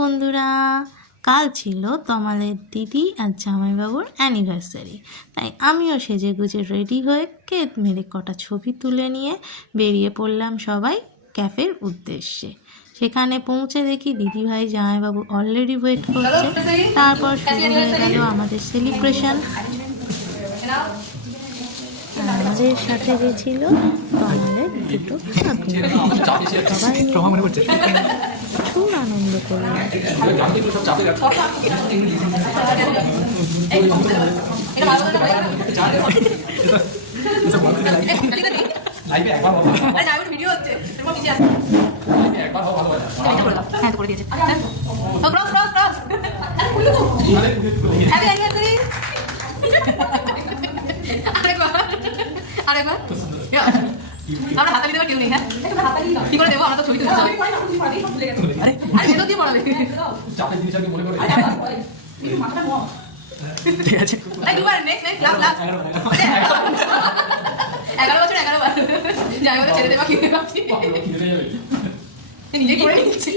বন্ধুরা, কাল ছিল তমালের দিদি আর জামাইবাবুর অ্যানিভার্সারি। তাই আমিও সেজে গুজে রেডি হয়ে কেক মেরে কটা ছবি তুলে নিয়ে বেরিয়ে পড়লাম সবাই ক্যাফের উদ্দেশ্যে। সেখানে পৌঁছে দেখি দিদিভাই জামাইবাবু অলরেডি ওয়েট করছে। তারপর শুরু হয়ে গেল আমাদের সেলিব্রেশন। আমাদের সাথে গেছিল তমালের দুটো ভাগ্নে। সবাই প্রচুর আনন্দ করলাম। আমরা হাতালি দেওয়ার কেউ নেই। হ্যাঁ কি করে দেবো? আমরা তো ছবি তুলতে যাবো। ঠিক আছে 11 বছর 11 বার যাই বলে ছেড়ে দেবা কি ভাবছি নিজে করে নিচ্ছি।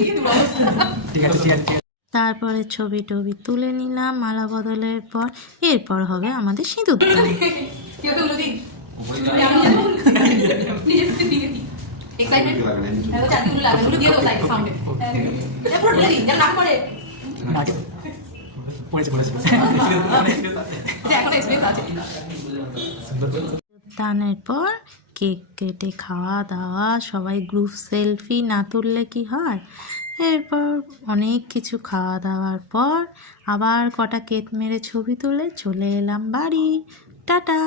ঠিক আছে ঠিক আছে। তারপরে ছবি টবি তুলে নিলাম মালা বদলের পর। এরপর হবে আমাদের সিঁদুরদান। দানের পর কেক কেটে খাওয়া দাওয়া, সবাই গ্রুপ সেলফি না তুললে কি হয়। এরপর অনেক কিছু খাওয়া দাওয়ার পর আবার কটা কেক মেরে ছবি তুলে চলে এলাম বাড়ি। টাটা।